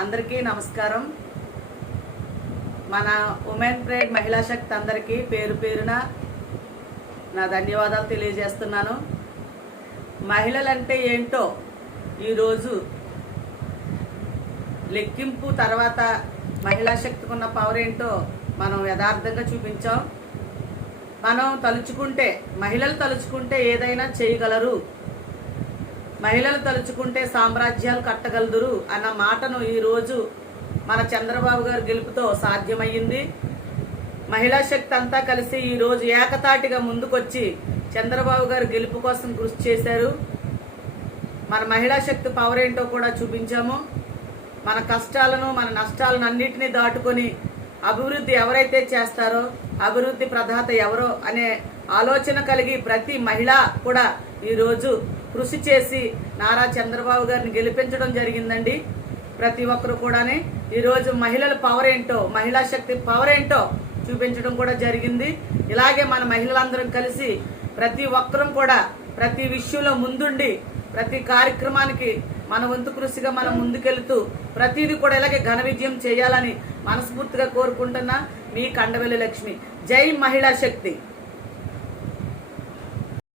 అందరికీ నమస్కారం. మన ఉమెన్ ప్రేడ్ మహిళా శక్తి అందరికీ పేరు పేరున నా ధన్యవాదాలు తెలియజేస్తున్నాను. మహిళలంటే ఏంటో ఈరోజు లెక్కింపు తర్వాత మహిళా శక్తికి ఉన్న పవర్ ఏంటో మనం యథార్థంగా చూపించాం. మనం తలుచుకుంటే మహిళలు తలుచుకుంటే ఏదైనా చేయగలరు. మహిళలు తలుచుకుంటే సామ్రాజ్యాలు కట్టగలదురు అన్న మాటను ఈరోజు మన చంద్రబాబు గారి గెలుపుతో సాధ్యమయ్యింది. మహిళా శక్తి అంతా కలిసి ఈరోజు ఏకతాటిగా ముందుకొచ్చి చంద్రబాబు గారి గెలుపు కోసం కృషి చేశారు. మన మహిళా శక్తి పవర్ ఏంటో కూడా చూపించాము. మన కష్టాలను మన నష్టాలను అన్నింటినీ దాటుకొని అభివృద్ధి ఎవరైతే చేస్తారో అభివృద్ధి ప్రధాత ఎవరో అనే ఆలోచన కలిగి ప్రతి మహిళ కూడా ఈరోజు కృషి చేసి నారా చంద్రబాబు గారిని గెలిపించడం జరిగిందండి. ప్రతి ఒక్కరు కూడానే ఈరోజు మహిళల పవర్ ఏంటో మహిళా శక్తి పవర్ ఏంటో చూపించడం కూడా జరిగింది. ఇలాగే మన మహిళలందరం కలిసి ప్రతి ఒక్కరం కూడా ప్రతి విషయంలో ముందుండి ప్రతి కార్యక్రమానికి మన వంతు కృషిగా మనం ముందుకెళ్తూ ప్రతిదీ కూడా ఇలాగే ఘన విజయం చేయాలని మనస్ఫూర్తిగా కోరుకుంటున్నా మీ కండవెల్లి లక్ష్మి. జై మహిళా శక్తి.